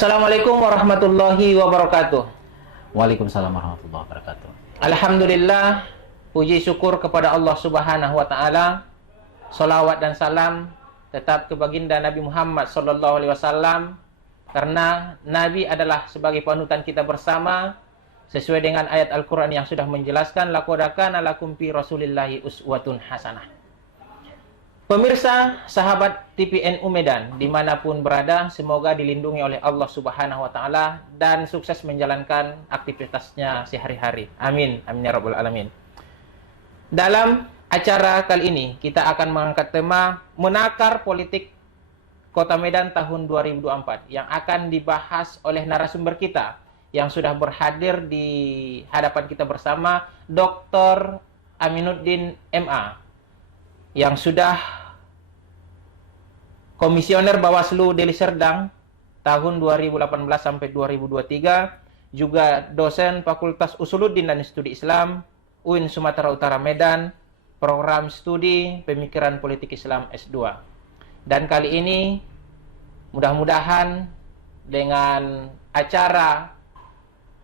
Assalamualaikum warahmatullahi wabarakatuh. Waalaikumsalam warahmatullahi wabarakatuh. Alhamdulillah, puji syukur kepada Allah Subhanahu wa taala. Salawat dan salam tetap ke baginda Nabi Muhammad sallallahu alaihi wasallam, karena Nabi adalah sebagai panutan kita bersama sesuai dengan ayat Al-Qur'an yang sudah menjelaskan laqad kana lakum fi rasulillahi uswatun hasanah. Pemirsa, sahabat TVNU Medan, dimanapun berada, semoga dilindungi oleh Allah Subhanahu wa Ta'ala dan sukses menjalankan aktivitasnya sehari-hari. Amin, amin ya Rabbal Alamin. Dalam acara kali ini, kita akan mengangkat tema Menakar Politik Kota Medan tahun 2024 yang akan dibahas oleh narasumber kita yang sudah berhadir di hadapan kita bersama, Dr. Aminuddin MA, yang sudah Komisioner Bawaslu Deli Serdang tahun 2018 sampai 2023, juga dosen Fakultas Usuluddin dan Studi Islam UIN Sumatera Utara Medan, program studi Pemikiran Politik Islam S2. Dan kali ini mudah-mudahan dengan acara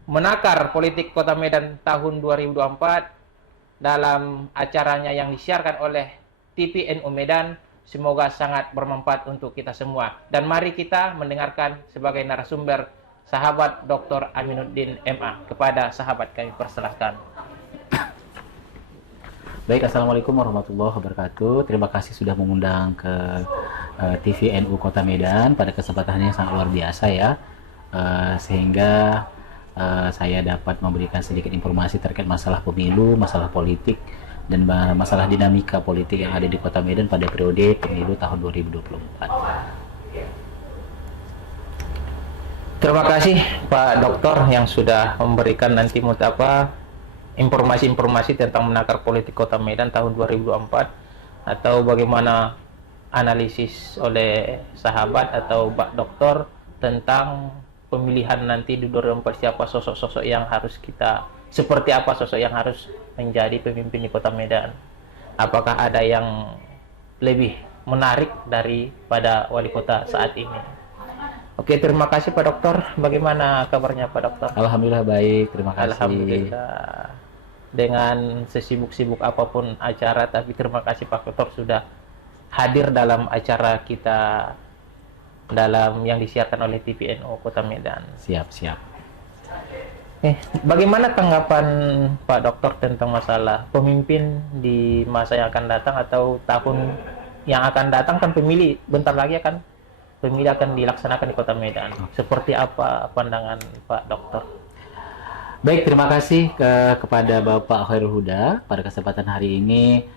Menakar Politik Kota Medan tahun 2024 dalam acaranya yang disiarkan oleh TVNU Medan, semoga sangat bermanfaat untuk kita semua. Dan mari kita mendengarkan sebagai narasumber sahabat Dr. Aminuddin MA. Kepada sahabat kami persilahkan. Baik, Assalamualaikum warahmatullahi wabarakatuh. Terima kasih sudah mengundang ke TVNU Kota Medan pada kesempatannya yang sangat luar biasa ya. Sehingga saya dapat memberikan sedikit informasi terkait masalah pemilu, masalah politik, dan masalah dinamika politik yang ada di Kota Medan pada periode pemilu tahun 2024. Terima kasih Pak Dokter yang sudah memberikan nanti informasi-informasi tentang menakar politik Kota Medan tahun 2024, atau bagaimana analisis oleh sahabat atau Pak Dokter tentang pemilihan nanti di 2024, siapa sosok-sosok yang harus kita, seperti apa sosok yang harus menjadi pemimpin di Kota Medan. Apakah ada yang lebih menarik daripada wali kota saat ini? Oke, terima kasih Pak Dokter. Bagaimana kabarnya Pak Dokter? Alhamdulillah baik, terima kasih. Alhamdulillah. Dengan sesibuk-sibuk apapun acara, tapi terima kasih Pak Dokter sudah hadir dalam acara kita dalam yang disiarkan oleh TVNU Kota Medan. Siap. Bagaimana tanggapan Pak Dokter tentang masalah pemimpin di masa yang akan datang atau tahun yang akan datang? Kan pemilih bentar lagi akan dilaksanakan di Kota Medan. Seperti apa pandangan Pak Dokter? Baik, terima kasih kepada Bapak Khairul Huda pada kesempatan hari ini.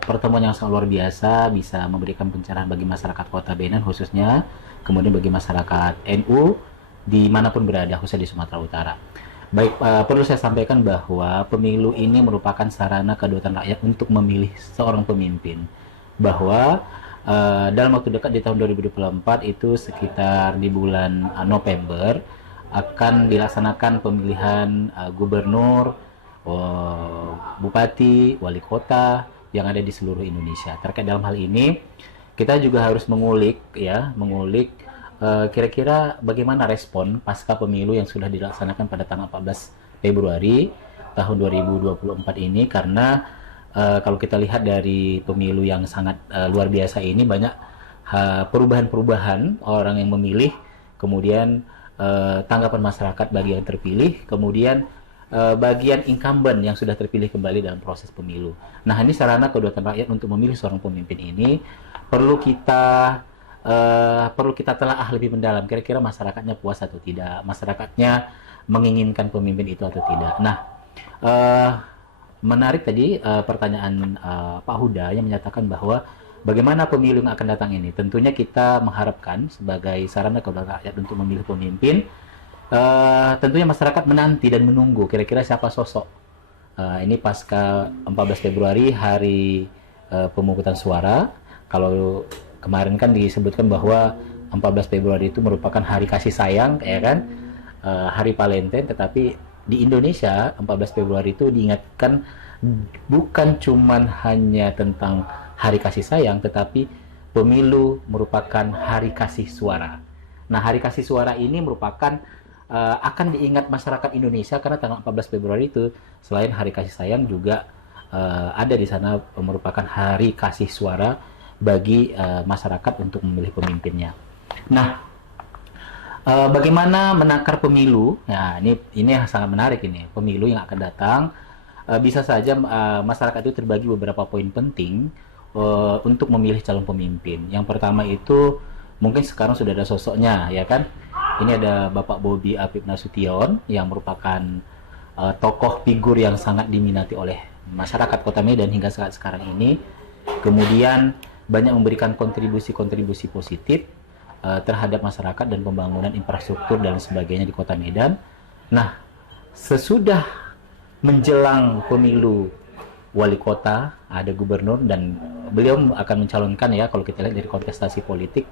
Pertemuan yang sangat luar biasa bisa memberikan pencerahan bagi masyarakat Kota Medan khususnya, kemudian bagi masyarakat NU dimanapun berada, khususnya di Sumatera Utara. Baik, perlu saya sampaikan bahwa pemilu ini merupakan sarana kedaulatan rakyat untuk memilih seorang pemimpin. Bahwa dalam waktu dekat di tahun 2024 itu sekitar di bulan November akan dilaksanakan pemilihan gubernur, bupati, wali kota yang ada di seluruh Indonesia. Terkait dalam hal ini, kita juga harus mengulik kira-kira bagaimana respon pasca pemilu yang sudah dilaksanakan pada tanggal 14 Februari tahun 2024 ini, karena kalau kita lihat dari pemilu yang sangat luar biasa ini, banyak perubahan-perubahan orang yang memilih, kemudian tanggapan masyarakat bagi yang terpilih, kemudian bagian incumbent yang sudah terpilih kembali dalam proses pemilu. Nah, ini sarana kedaulatan rakyat untuk memilih seorang pemimpin ini perlu kita telaah lebih mendalam, kira-kira masyarakatnya puas atau tidak, masyarakatnya menginginkan pemimpin itu atau tidak. Nah, menarik tadi pertanyaan Pak Huda yang menyatakan bahwa bagaimana pemilu yang akan datang ini. Tentunya kita mengharapkan sebagai sarana kedaulatan rakyat untuk memilih pemimpin, tentunya masyarakat menanti dan menunggu kira-kira siapa sosok. Ini pasca 14 Februari hari pemungutan suara. Kalau kemarin kan disebutkan bahwa 14 Februari itu merupakan hari kasih sayang, ya kan, hari Valentine. Tetapi di Indonesia 14 Februari itu diingatkan bukan cuman hanya tentang hari kasih sayang, tetapi pemilu merupakan hari kasih suara. Nah, hari kasih suara ini merupakan akan diingat masyarakat Indonesia karena tanggal 14 Februari itu selain hari kasih sayang juga ada di sana merupakan hari kasih suara bagi masyarakat untuk memilih pemimpinnya. Nah, bagaimana menakar pemilu? Nah, ini yang sangat menarik ini. Pemilu yang akan datang bisa saja masyarakat itu terbagi beberapa poin penting untuk memilih calon pemimpin. Yang pertama itu mungkin sekarang sudah ada sosoknya, ya kan? Ini ada Bapak Bobi Afif Nasution yang merupakan tokoh figur yang sangat diminati oleh masyarakat Kota Medan hingga saat sekarang ini. Kemudian banyak memberikan kontribusi-kontribusi positif terhadap masyarakat dan pembangunan infrastruktur dan sebagainya di Kota Medan. Nah, sesudah menjelang pemilu wali kota, ada gubernur, dan beliau akan mencalonkan, ya kalau kita lihat dari kontestasi politik,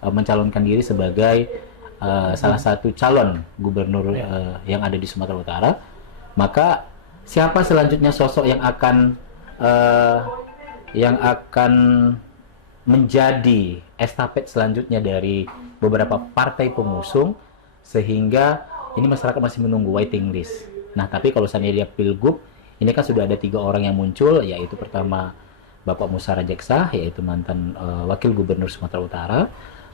mencalonkan diri sebagai salah satu calon gubernur yang ada di Sumatera Utara. Maka siapa selanjutnya sosok yang akan menjadi estafet selanjutnya dari beberapa partai pengusung, sehingga ini masyarakat masih menunggu waiting list. Nah, tapi kalau saya lihat Pilgub, ini kan sudah ada 3 orang yang muncul, yaitu pertama Bapak Musa Rajeksa, yaitu mantan Wakil Gubernur Sumatera Utara,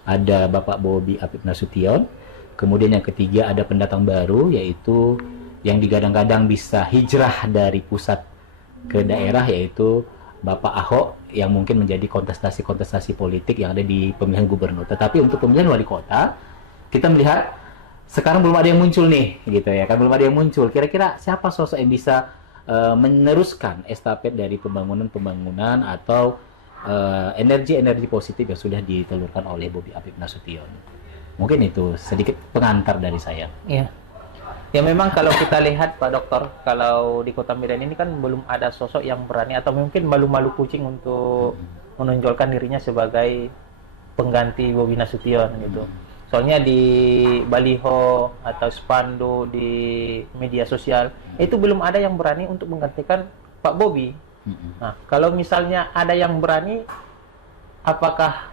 ada Bapak Bobi Afif Nasution, kemudian yang ketiga ada pendatang baru, yaitu yang digadang-gadang bisa hijrah dari pusat ke daerah, yaitu Bapak Ahok, yang mungkin menjadi kontestasi-kontestasi politik yang ada di pemilihan gubernur. Tetapi untuk pemilihan wali kota, kita melihat sekarang belum ada yang muncul nih, gitu ya kan, belum ada yang muncul. Kira-kira siapa sosok yang bisa meneruskan estafet dari pembangunan atau energi-energi positif yang sudah ditelurkan oleh Bobi Afif Nasution? Mungkin itu sedikit pengantar dari saya. Iya. Ya memang kalau kita lihat Pak Dokter, kalau di Kota Medan ini kan belum ada sosok yang berani atau mungkin malu-malu kucing untuk menonjolkan dirinya sebagai pengganti Bobi Nasution gitu. Soalnya di baliho atau spanduk di media sosial itu belum ada yang berani untuk menggantikan Pak Bobi. Nah, kalau misalnya ada yang berani, apakah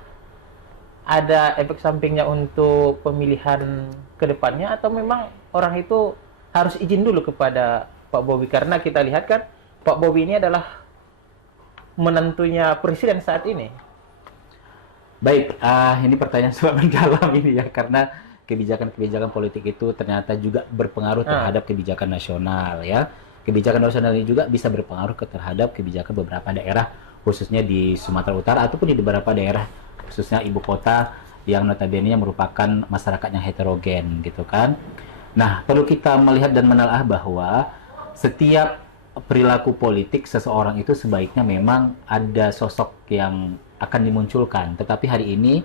ada efek sampingnya untuk pemilihan ke depannya, atau memang orang itu harus izin dulu kepada Pak Bobi? Karena kita lihat kan Pak Bobi ini adalah menentunya presiden saat ini. Baik, ini pertanyaan sangat mendalam ini ya, karena kebijakan-kebijakan politik itu ternyata juga berpengaruh terhadap kebijakan nasional ya. Kebijakan nasional ini juga bisa berpengaruh terhadap kebijakan beberapa daerah, khususnya di Sumatera Utara ataupun di beberapa daerah, khususnya ibu kota yang notabene merupakan masyarakat yang heterogen gitu kan. Nah, perlu kita melihat dan menelaah bahwa setiap perilaku politik seseorang itu sebaiknya memang ada sosok yang akan dimunculkan. Tetapi hari ini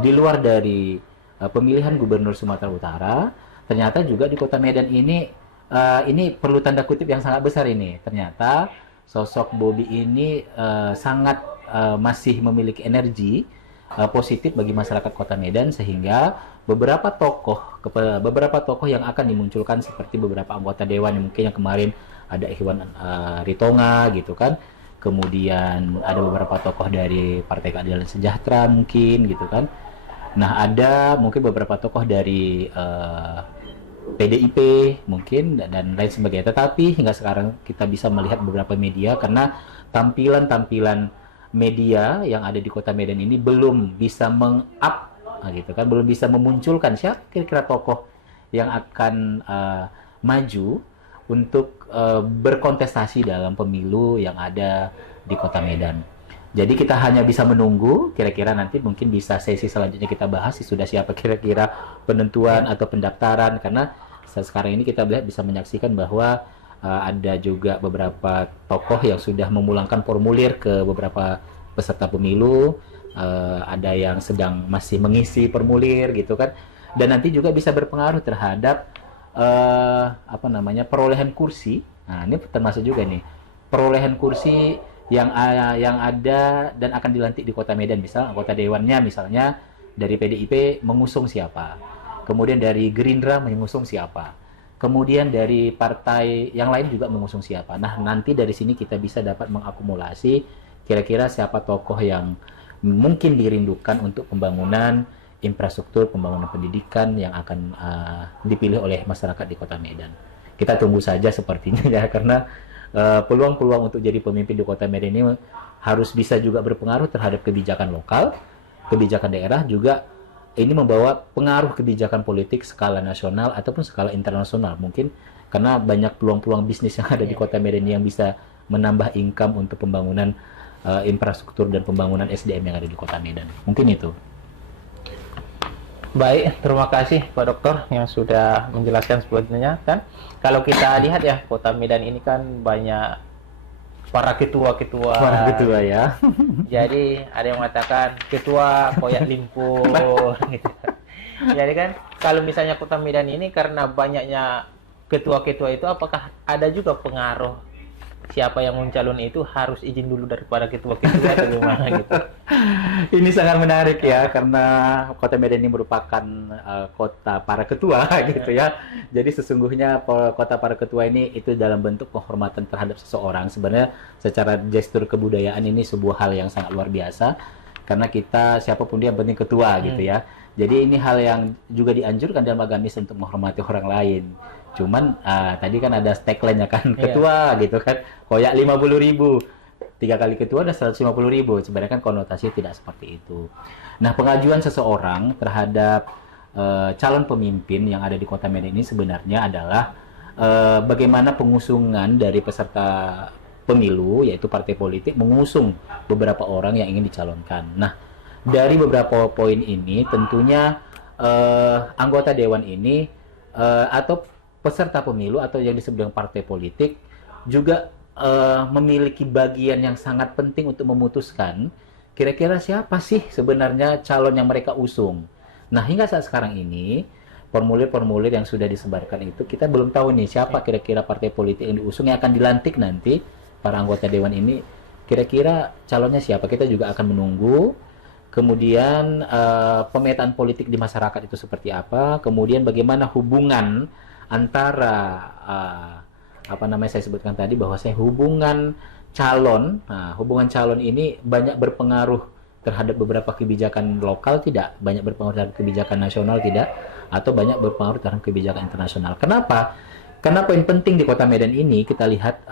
di luar dari pemilihan gubernur Sumatera Utara, ternyata juga di Kota Medan ini perlu tanda kutip yang sangat besar ini. Ternyata sosok Bobi ini sangat masih memiliki energi positif bagi masyarakat Kota Medan, sehingga beberapa tokoh yang akan dimunculkan seperti beberapa anggota dewan yang mungkin yang kemarin ada Ikhwan Ritonga gitu kan. Kemudian ada beberapa tokoh dari Partai Keadilan Sejahtera mungkin gitu kan. Nah, ada mungkin beberapa tokoh dari PDIP mungkin dan lain sebagainya. Tetapi hingga sekarang kita bisa melihat beberapa media, karena tampilan media yang ada di Kota Medan ini belum bisa gitu kan, belum bisa memunculkan siapa kira-kira tokoh yang akan maju untuk berkontestasi dalam pemilu yang ada di Kota Medan. Jadi kita hanya bisa menunggu, kira-kira nanti mungkin bisa sesi selanjutnya kita bahas sudah siapa kira-kira penentuan atau pendaftaran, karena sekarang ini kita bisa menyaksikan bahwa ada juga beberapa tokoh yang sudah memulangkan formulir ke beberapa peserta pemilu, ada yang sedang masih mengisi formulir gitu kan, dan nanti juga bisa berpengaruh terhadap perolehan kursi. Nah, ini termasuk juga nih perolehan kursi yang ada dan akan dilantik di Kota Medan. Misal anggota dewannya misalnya dari PDIP mengusung siapa, kemudian dari Gerindra mengusung siapa, kemudian dari partai yang lain juga mengusung siapa. Nah, nanti dari sini kita bisa dapat mengakumulasi kira-kira siapa tokoh yang mungkin dirindukan untuk pembangunan infrastruktur pembangunan pendidikan yang akan dipilih oleh masyarakat di Kota Medan. Kita tunggu saja sepertinya ya, karena peluang-peluang untuk jadi pemimpin di Kota Medan ini harus bisa juga berpengaruh terhadap kebijakan lokal, kebijakan daerah, juga ini membawa pengaruh kebijakan politik skala nasional ataupun skala internasional mungkin, karena banyak peluang-peluang bisnis yang ada di Kota Medan yang bisa menambah income untuk pembangunan infrastruktur dan pembangunan SDM yang ada di Kota Medan. Mungkin itu. Baik, terima kasih Pak Dokter yang sudah menjelaskan sebelumnya kan. Kalau kita lihat ya, Kota Medan ini kan banyak para ketua-ketua. Para ketua ya. Jadi ada yang mengatakan ketua koyak limpur gitu. Jadi kan kalau misalnya Kota Medan ini karena banyaknya ketua-ketua itu, apakah ada juga pengaruh siapa yang mencalon itu harus izin dulu daripada ketua-ketua atau gimana gitu? Ini sangat menarik ya, karena Kota Medan ini merupakan kota para ketua gitu ya. Jadi sesungguhnya kota para ketua ini itu dalam bentuk penghormatan terhadap seseorang. Sebenarnya secara gestur kebudayaan ini sebuah hal yang sangat luar biasa, karena kita siapapun dia yang penting ketua gitu ya. Jadi ini hal yang juga dianjurkan dalam agamis untuk menghormati orang lain. Cuman tadi kan ada tagline-nya kan, ketua gitu kan, koyak 50.000, 3 kali ketua ada 150.000. Sebenarnya kan konotasi tidak seperti itu. Nah, pengajuan seseorang terhadap calon pemimpin yang ada di Kota Medan ini sebenarnya adalah bagaimana pengusungan dari peserta pemilu, yaitu partai politik, mengusung beberapa orang yang ingin dicalonkan. Nah, dari beberapa poin ini tentunya anggota dewan ini atau peserta pemilu atau yang disebut dengan partai politik juga memiliki bagian yang sangat penting untuk memutuskan kira-kira siapa sih sebenarnya calon yang mereka usung. Nah, hingga saat sekarang ini formulir-formulir yang sudah disebarkan itu kita belum tahu nih siapa kira-kira partai politik yang diusung yang akan dilantik nanti para anggota dewan ini, kira-kira calonnya siapa. Kita juga akan menunggu. Kemudian pemetaan politik di masyarakat itu seperti apa, kemudian bagaimana hubungan antara saya sebutkan tadi bahwa hubungan calon ini banyak berpengaruh terhadap beberapa kebijakan lokal, tidak banyak berpengaruh terhadap kebijakan nasional, tidak, atau banyak berpengaruh terhadap kebijakan internasional. Kenapa? Karena poin penting di Kota Medan ini kita lihat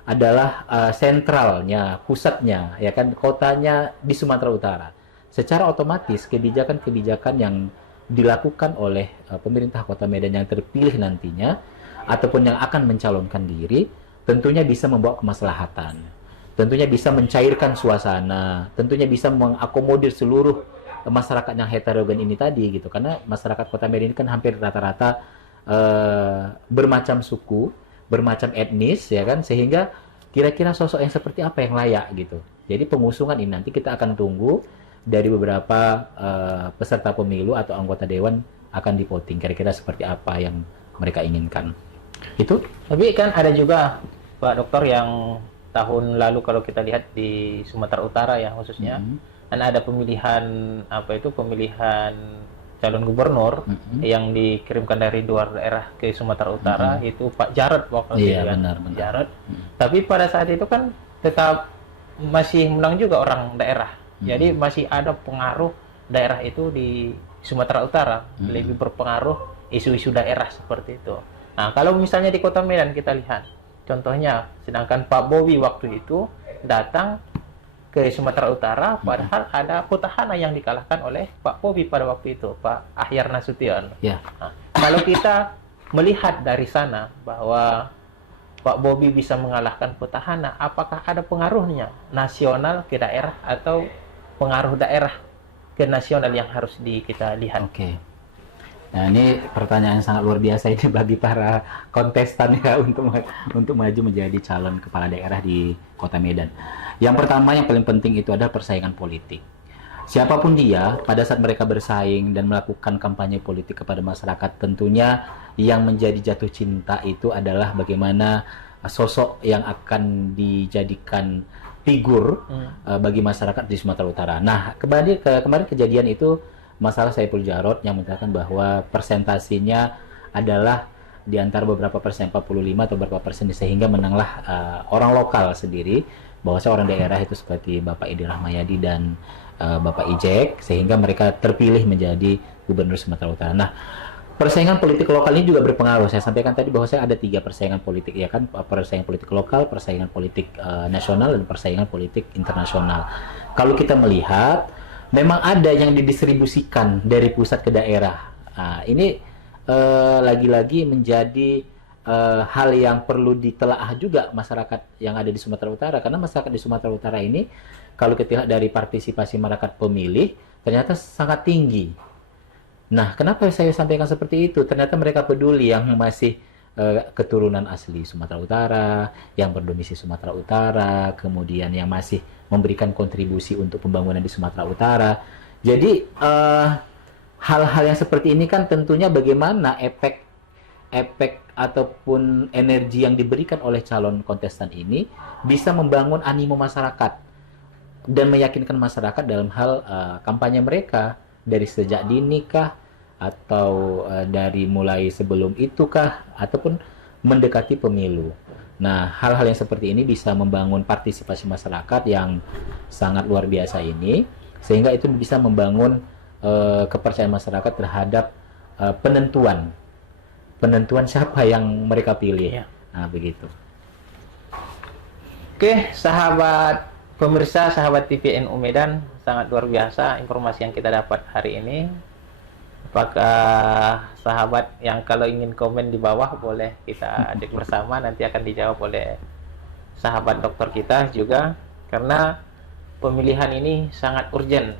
adalah sentralnya, pusatnya, ya kan, kotanya di Sumatera Utara. Secara otomatis kebijakan-kebijakan yang dilakukan oleh pemerintah Kota Medan yang terpilih nantinya ataupun yang akan mencalonkan diri tentunya bisa membawa kemaslahatan, tentunya bisa mencairkan suasana, tentunya bisa mengakomodir seluruh masyarakat yang heterogen ini tadi gitu, karena masyarakat Kota Medan ini kan hampir rata-rata bermacam suku, bermacam etnis ya kan, sehingga kira-kira sosok yang seperti apa yang layak gitu. Jadi pengusungan ini nanti kita akan tunggu dari beberapa peserta pemilu atau anggota dewan akan divoting kira-kira seperti apa yang mereka inginkan. Itu. Tapi kan ada juga Pak Dokter yang tahun lalu kalau kita lihat di Sumatera Utara ya khususnya, kan ada pemilihan pemilihan calon gubernur yang dikirimkan dari luar daerah ke Sumatera Utara, itu Pak Jarod waktu itu kan. Benar. Jarod. Tapi pada saat itu kan tetap masih menang juga orang daerah. Jadi masih ada pengaruh daerah itu di Sumatera Utara, lebih berpengaruh isu-isu daerah seperti itu. Nah, kalau misalnya di Kota Medan kita lihat, contohnya, sedangkan Pak Bobi waktu itu datang ke Sumatera Utara, padahal ada petahana yang dikalahkan oleh Pak Bobi pada waktu itu, Pak Ahyar Nasution. Ya. Nah, kalau kita melihat dari sana bahwa Pak Bobi bisa mengalahkan petahana, apakah ada pengaruhnya nasional ke daerah atau pengaruh daerah ke nasional yang harus kita lihat? Oke. Nah, ini pertanyaan yang sangat luar biasa ini bagi para kontestan ya untuk maju menjadi calon kepala daerah di Kota Medan. Yang pertama, yang paling penting itu adalah persaingan politik. Siapapun dia, pada saat mereka bersaing dan melakukan kampanye politik kepada masyarakat, tentunya yang menjadi jatuh cinta itu adalah bagaimana sosok yang akan dijadikan figur bagi masyarakat di Sumatera Utara. Nah, kemarin kejadian itu masalah Saiful Jarod yang menyatakan bahwa persentasinya adalah di antara beberapa persen, 45 atau beberapa persen, sehingga menanglah orang lokal sendiri, bahwasanya orang daerah itu seperti Bapak Edi Rahmayadi dan Bapak Ijek, sehingga mereka terpilih menjadi Gubernur Sumatera Utara. Nah, persaingan politik lokal ini juga berpengaruh. Saya sampaikan tadi bahwa saya ada 3 persaingan politik, ya kan, persaingan politik lokal, persaingan politik nasional, dan persaingan politik internasional. Kalau kita melihat, memang ada yang didistribusikan dari pusat ke daerah. Nah, ini lagi-lagi menjadi hal yang perlu ditelaah juga masyarakat yang ada di Sumatera Utara, karena masyarakat di Sumatera Utara ini, kalau kita lihat dari partisipasi masyarakat pemilih, ternyata sangat tinggi. Nah, kenapa saya sampaikan seperti itu? Ternyata mereka peduli yang masih keturunan asli Sumatera Utara, yang berdomisili Sumatera Utara, kemudian yang masih memberikan kontribusi untuk pembangunan di Sumatera Utara. Jadi, hal-hal yang seperti ini kan tentunya bagaimana efek ataupun energi yang diberikan oleh calon kontestan ini bisa membangun animo masyarakat dan meyakinkan masyarakat dalam hal kampanye mereka, dari sejak dini kah, atau dari mulai sebelum itu kah, ataupun mendekati pemilu. Nah, hal-hal yang seperti ini bisa membangun partisipasi masyarakat yang sangat luar biasa ini, sehingga itu bisa membangun kepercayaan masyarakat terhadap penentuan siapa yang mereka pilih. Ya. Nah, begitu. Oke, sahabat pemirsa, sahabat TVNU Medan, sangat luar biasa informasi yang kita dapat hari ini. Apakah sahabat yang kalau ingin komen di bawah boleh kita adik bersama, nanti akan dijawab oleh sahabat dokter kita juga, karena pemilihan ini sangat urgent,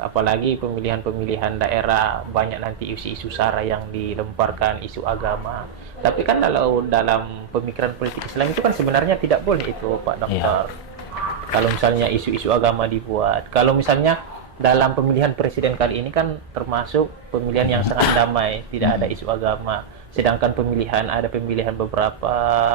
apalagi pemilihan-pemilihan daerah, banyak nanti isu-isu sara yang dilemparkan, isu agama. Tapi kan dalam pemikiran politik Islam itu kan sebenarnya tidak boleh itu, Pak Dokter. Kalau misalnya isu-isu agama dibuat, kalau misalnya dalam pemilihan presiden kali ini kan termasuk pemilihan yang sangat damai, tidak ada isu agama. Sedangkan ada pemilihan beberapa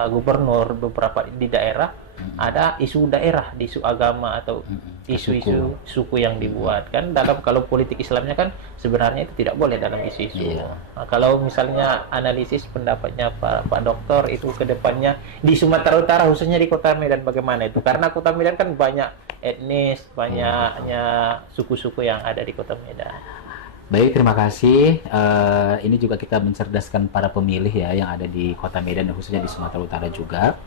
gubernur, beberapa di daerah, ada isu daerah, isu agama atau isu-isu suku yang dibuat. Kan kalau politik Islamnya kan sebenarnya itu tidak boleh dalam isu-isu. Nah, kalau misalnya analisis pendapatnya Pak Dokter itu ke depannya di Sumatera Utara, khususnya di Kota Medan, bagaimana itu? Karena Kota Medan kan banyak etnis, banyaknya suku-suku yang ada di Kota Medan. Baik, terima kasih. Ini juga kita mencerdaskan para pemilih ya yang ada di Kota Medan dan khususnya di Sumatera Utara juga.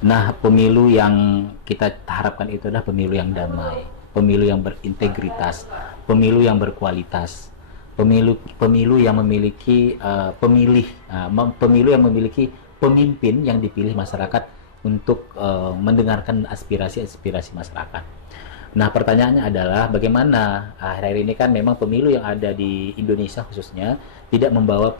Nah, pemilu yang kita harapkan itu adalah pemilu yang damai, pemilu yang berintegritas, pemilu yang berkualitas, pemilu yang memiliki pemilu yang memiliki pemimpin yang dipilih masyarakat untuk mendengarkan aspirasi-aspirasi masyarakat. Nah, pertanyaannya adalah bagaimana akhir-akhir ini kan memang pemilu yang ada di Indonesia khususnya tidak membawa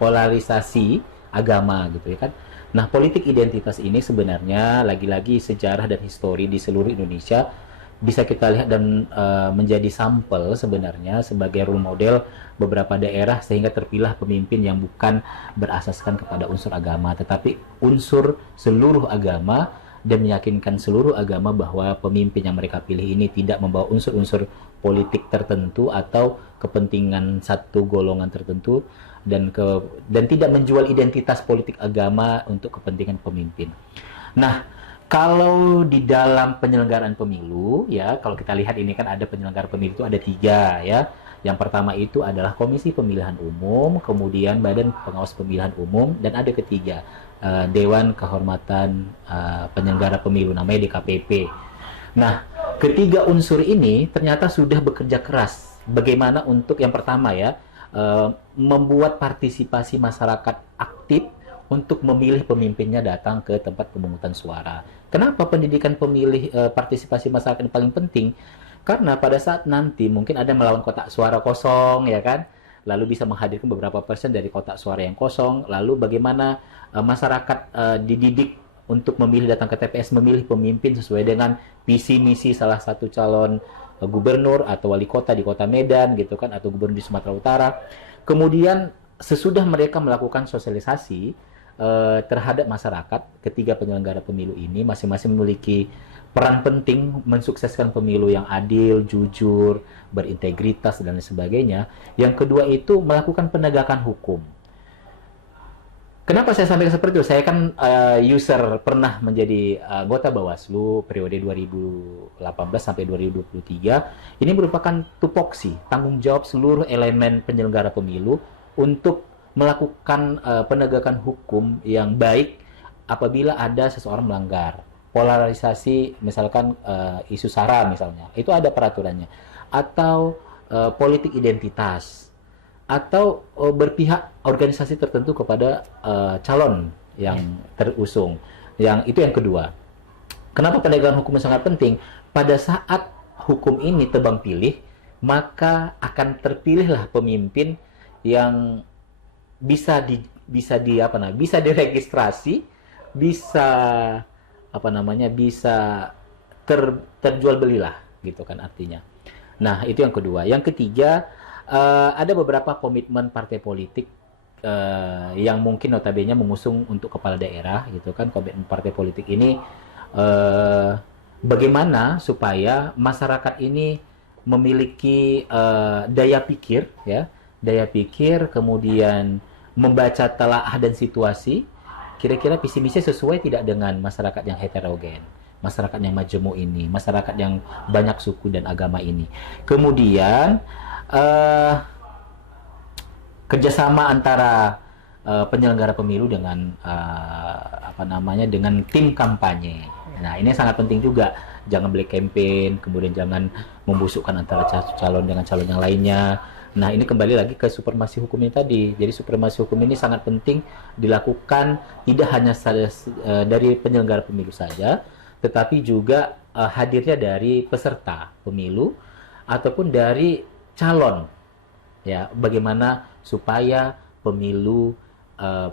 polarisasi agama gitu ya kan. Nah, politik identitas ini sebenarnya lagi-lagi sejarah dan histori di seluruh Indonesia bisa kita lihat dan menjadi sampel sebenarnya sebagai role model beberapa daerah, sehingga terpilah pemimpin yang bukan berasaskan kepada unsur agama tetapi unsur seluruh agama, dan meyakinkan seluruh agama bahwa pemimpin yang mereka pilih ini tidak membawa unsur-unsur politik tertentu atau kepentingan satu golongan tertentu, dan tidak menjual identitas politik agama untuk kepentingan pemimpin. Nah, kalau di dalam penyelenggaraan pemilu ya, kalau kita lihat ini kan ada penyelenggara pemilu itu ada 3 ya. Yang pertama itu adalah Komisi Pemilihan Umum, kemudian Badan Pengawas Pemilihan Umum, dan ada ketiga Dewan Kehormatan Penyelenggara Pemilu, namanya DKPP. Nah, ketiga unsur ini ternyata sudah bekerja keras bagaimana untuk yang pertama ya, membuat partisipasi masyarakat aktif untuk memilih pemimpinnya datang ke tempat pemungutan suara. Kenapa pendidikan pemilih partisipasi masyarakat ini paling penting? Karena pada saat nanti mungkin ada melawan kotak suara kosong ya kan, lalu bisa menghadirkan beberapa persen dari kotak suara yang kosong, lalu bagaimana masyarakat dididik untuk memilih, datang ke TPS memilih pemimpin sesuai dengan visi misi salah satu calon gubernur atau wali kota di Kota Medan gitu kan, atau gubernur di Sumatera Utara. Kemudian sesudah mereka melakukan sosialisasi terhadap masyarakat, ketiga penyelenggara pemilu ini masing-masing memiliki peran penting mensukseskan pemilu yang adil, jujur, berintegritas dan lain sebagainya. Yang kedua itu melakukan penegakan hukum. Kenapa saya sampaikan seperti itu? Saya kan user pernah menjadi anggota Bawaslu periode 2018 sampai 2023. Ini merupakan tupoksi, tanggung jawab seluruh elemen penyelenggara pemilu untuk melakukan penegakan hukum yang baik apabila ada seseorang melanggar. Polarisasi, misalkan isu SARA misalnya, itu ada peraturannya. Atau politik identitas, atau berpihak organisasi tertentu kepada calon yang terusung. Yang itu yang kedua. Kenapa penegakan hukum sangat penting? Pada saat hukum ini tebang pilih, maka akan terpilihlah pemimpin yang bisa diregistrasi, bisa terjual belilah gitu kan artinya. Nah, itu yang kedua. Yang ketiga, ada beberapa komitmen partai politik yang mungkin notabene mengusung untuk kepala daerah gitu kan. Komitmen partai politik ini bagaimana supaya masyarakat ini memiliki daya pikir, kemudian membaca telaah dan situasi, kira-kira visi misi sesuai tidak dengan masyarakat yang heterogen, masyarakat yang majemuk ini, masyarakat yang banyak suku dan agama ini. Kemudian kerjasama antara penyelenggara pemilu dengan dengan tim kampanye. Nah, ini sangat penting juga. Jangan black campaign, kemudian jangan membusukkan antara calon dengan calon yang lainnya. Nah, ini kembali lagi ke supremasi hukum ini tadi. Jadi supremasi hukum ini sangat penting dilakukan tidak hanya dari penyelenggara pemilu saja, tetapi juga hadirnya dari peserta pemilu ataupun dari calon. Ya, bagaimana supaya pemilu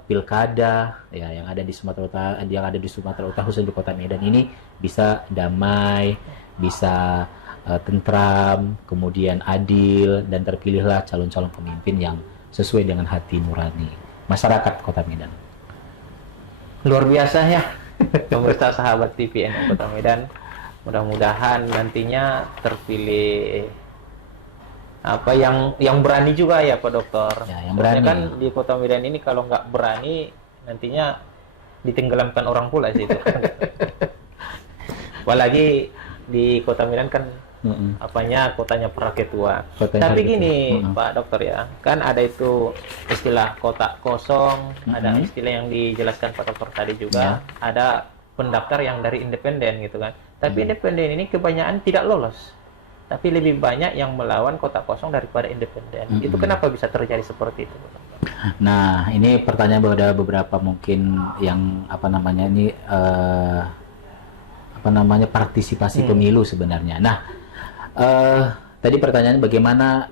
pilkada ya yang ada di Sumatera Utara khususnya di Kota Medan ini bisa damai, bisa tentram, kemudian adil, dan terpilihlah calon-calon pemimpin yang sesuai dengan hati nurani masyarakat Kota Medan. Luar biasa ya pemirsa sahabat TVN Kota Medan. Mudah-mudahan nantinya terpilih yang berani juga ya Pak Dokter. Ya, yang berani. Kan di Kota Medan ini kalau nggak berani nantinya ditenggelamkan orang pula sih itu. Apalagi di Kota Medan kan kotanya para ketua. Tapi gini Pak Dokter ya, kan ada itu istilah kotak kosong, ada istilah yang dijelaskan Pak Dokter tadi juga, ada pendaftar yang dari independen gitu kan. Tapi independen ini kebanyakan tidak lolos. Tapi lebih banyak yang melawan kotak kosong daripada independen. Itu kenapa bisa terjadi seperti itu? Nah, ini pertanyaan ada beberapa mungkin yang partisipasi pemilu sebenarnya. Nah, tadi pertanyaannya bagaimana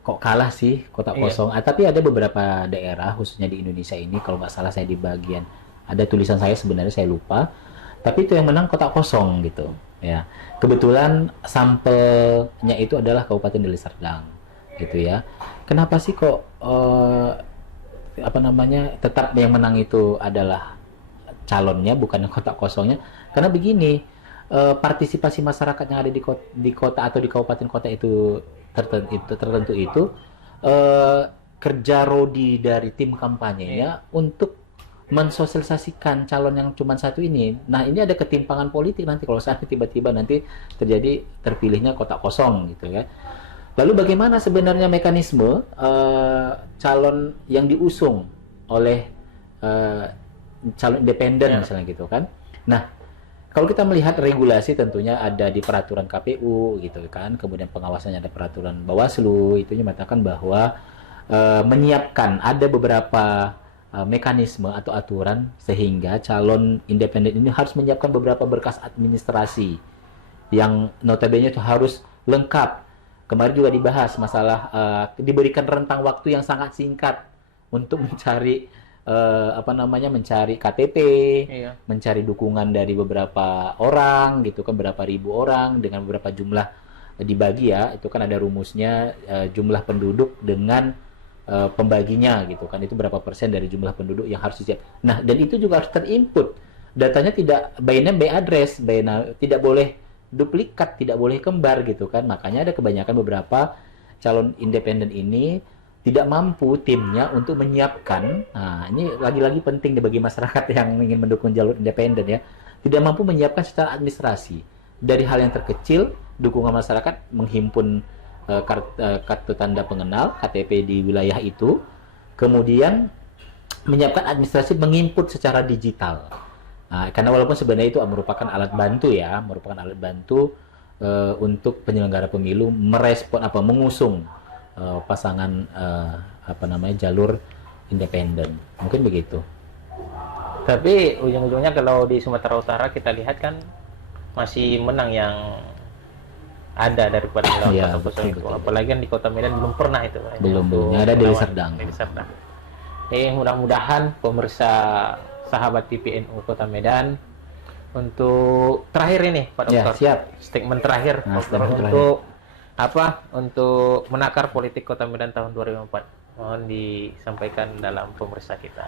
kok kalah sih kotak kosong? Tapi ada beberapa daerah khususnya di Indonesia ini, kalau nggak salah saya di bagian ada tulisan saya sebenarnya saya lupa. Tapi itu yang menang kotak kosong gitu. Ya, kebetulan sampelnya itu adalah Kabupaten Deli Serdang, gitu ya. Kenapa sih kok tetap yang menang itu adalah calonnya bukan kotak kosongnya? Karena begini, partisipasi masyarakat yang ada di kota atau di kabupaten kota itu tertentu itu kerja rodi dari tim kampanyenya untuk mensosialisasikan calon yang cuma satu ini. Nah, ini ada ketimpangan politik nanti kalau sampai tiba-tiba nanti terpilihnya kotak kosong gitu ya. Lalu bagaimana sebenarnya mekanisme calon yang diusung oleh calon independen misalnya gitu kan. Nah, kalau kita melihat regulasi tentunya ada di peraturan KPU gitu kan, kemudian pengawasannya ada peraturan Bawaslu, itu menyatakan bahwa menyiapkan ada beberapa mekanisme atau aturan sehingga calon independen ini harus menyiapkan beberapa berkas administrasi yang notabene itu harus lengkap. Kemarin juga dibahas masalah diberikan rentang waktu yang sangat singkat untuk mencari mencari KTP, mencari dukungan dari beberapa orang gitu kan, berapa ribu orang dengan beberapa jumlah dibagi ya, itu kan ada rumusnya jumlah penduduk dengan pembaginya gitu kan, itu berapa persen dari jumlah penduduk yang harus disiap. Nah, dan itu juga harus terinput. Datanya tidak by name by address, tidak boleh duplikat, tidak boleh kembar gitu kan. Makanya ada kebanyakan beberapa calon independen ini tidak mampu timnya untuk menyiapkan. Nah, ini lagi-lagi penting nih bagi masyarakat yang ingin mendukung jalur independen ya. Tidak mampu menyiapkan secara administrasi. Dari hal yang terkecil, dukungan masyarakat menghimpun kartu tanda pengenal KTP di wilayah itu, kemudian menyiapkan administrasi menginput secara digital. Nah, karena walaupun sebenarnya itu merupakan alat bantu ya, merupakan alat bantu untuk penyelenggara pemilu merespon mengusung pasangan jalur independen. Mungkin begitu. Tapi ujung-ujungnya kalau di Sumatera Utara kita lihat kan masih menang yang ada daripada lawan Iya, kota kosong itu. betul. Apalagi kan di Kota Medan belum pernah itu. Belum. Untuk Yang ada Deli melawan Serdang. Deli Serdang. Mudah-mudahan pemirsa sahabat TPNU Kota Medan untuk terakhir ini Pak Ya, Dokter. siap. Statement terakhir Nah, Dokter, statement untuk untuk menakar politik Kota Medan tahun 2004. Mohon disampaikan dalam pemirsa kita.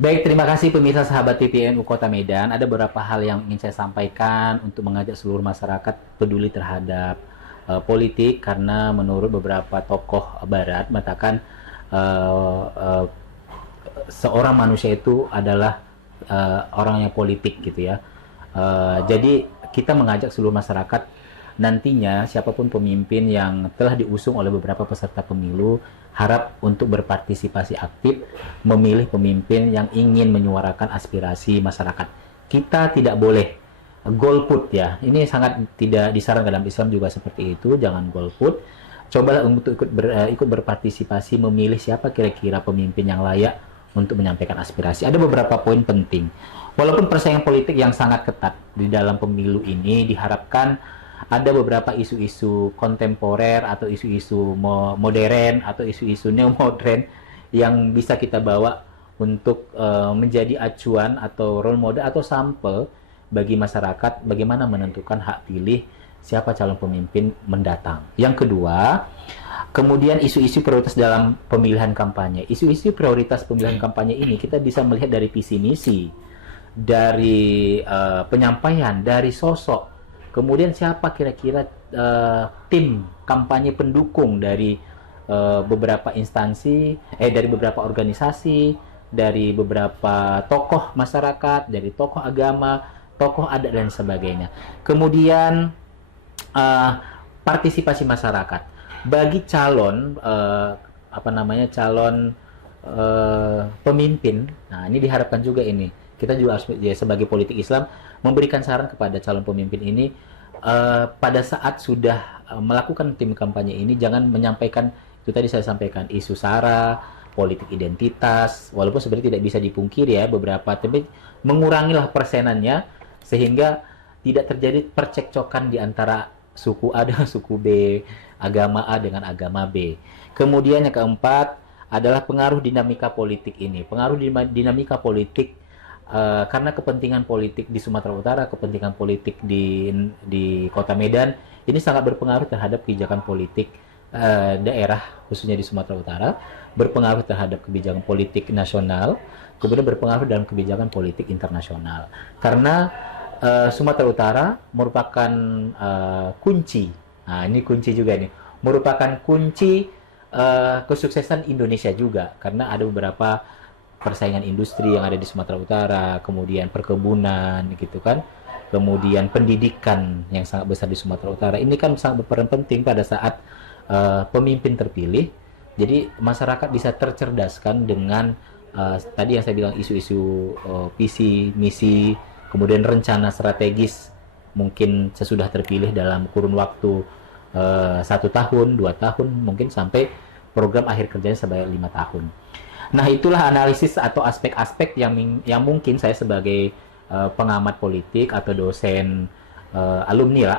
Baik, terima kasih pemirsa sahabat TPNU Kota Medan. Ada beberapa hal yang ingin saya sampaikan untuk mengajak seluruh masyarakat peduli terhadap politik, karena menurut beberapa tokoh barat mengatakan seorang manusia itu adalah orang yang politik gitu ya. Jadi kita mengajak seluruh masyarakat nantinya siapapun pemimpin yang telah diusung oleh beberapa peserta pemilu harap untuk berpartisipasi aktif memilih pemimpin yang ingin menyuarakan aspirasi masyarakat. Kita tidak boleh golput ya. Ini sangat tidak disarankan, dalam Islam juga seperti itu, jangan golput. Cobalah untuk ikut berpartisipasi memilih siapa kira-kira pemimpin yang layak untuk menyampaikan aspirasi. Ada beberapa poin penting. Walaupun persaingan politik yang sangat ketat di dalam pemilu ini, diharapkan ada beberapa isu-isu kontemporer atau isu-isu modern atau isu-isu neo-modern yang bisa kita bawa untuk menjadi acuan atau role model atau sampel bagi masyarakat bagaimana menentukan hak pilih siapa calon pemimpin mendatang. Yang kedua, kemudian isu-isu prioritas dalam pemilihan kampanye. Isu-isu prioritas pemilihan kampanye ini kita bisa melihat dari visi misi, dari penyampaian, dari sosok. Kemudian siapa kira-kira tim kampanye pendukung dari beberapa instansi, dari beberapa organisasi, dari beberapa tokoh masyarakat, dari tokoh agama, tokoh adat dan sebagainya. Kemudian partisipasi masyarakat bagi calon calon pemimpin. Nah, ini diharapkan juga ini. Kita juga harus ya, sebagai politik Islam memberikan saran kepada calon pemimpin ini pada saat sudah melakukan tim kampanye ini jangan menyampaikan itu tadi saya sampaikan isu sara, politik identitas, walaupun sebenarnya tidak bisa dipungkiri ya beberapa, tapi mengurangilah persenannya sehingga tidak terjadi percekcokan di antara suku A dengan suku B, agama A dengan agama B. Kemudian yang keempat adalah pengaruh dinamika politik ini. Pengaruh dinamika politik karena kepentingan politik di Sumatera Utara, kepentingan politik di Kota Medan ini sangat berpengaruh terhadap kebijakan politik daerah khususnya di Sumatera Utara, berpengaruh terhadap kebijakan politik nasional, kemudian berpengaruh dalam kebijakan politik internasional. Karena Sumatera Utara merupakan kunci. Nah, ini kunci juga nih. Merupakan kunci kesuksesan Indonesia juga karena ada beberapa persaingan industri yang ada di Sumatera Utara, kemudian perkebunan gitu kan, kemudian pendidikan yang sangat besar di Sumatera Utara. Ini kan sangat berperan penting pada saat pemimpin terpilih. Jadi masyarakat bisa tercerdaskan dengan tadi yang saya bilang isu-isu visi, misi, kemudian rencana strategis mungkin sesudah terpilih dalam kurun waktu 1 tahun, 2 tahun, mungkin sampai program akhir kerjanya sebanyak 5 tahun. Nah, itulah analisis atau aspek-aspek yang mungkin saya sebagai pengamat politik atau dosen alumni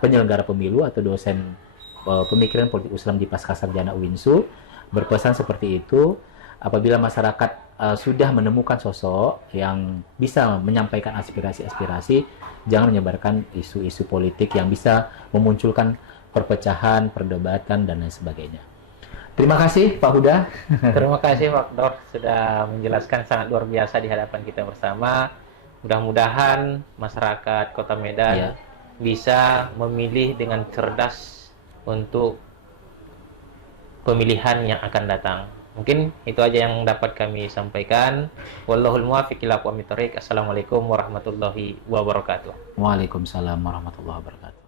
penyelenggara pemilu atau dosen pemikiran politik Islam di Pascasarjana UINSU berpesan seperti itu. Apabila masyarakat sudah menemukan sosok yang bisa menyampaikan aspirasi-aspirasi, jangan menyebarkan isu-isu politik yang bisa memunculkan perpecahan, perdebatan, dan lain sebagainya. Terima kasih Pak Huda. Terima kasih Pak Dor sudah menjelaskan sangat luar biasa di hadapan kita bersama. Mudah-mudahan masyarakat Kota Medan bisa memilih dengan cerdas untuk pemilihan yang akan datang. Mungkin itu aja yang dapat kami sampaikan. Wallahul muwaffiq ila aqwamit thoriq. Assalamualaikum warahmatullahi wabarakatuh. Waalaikumsalam warahmatullahi wabarakatuh.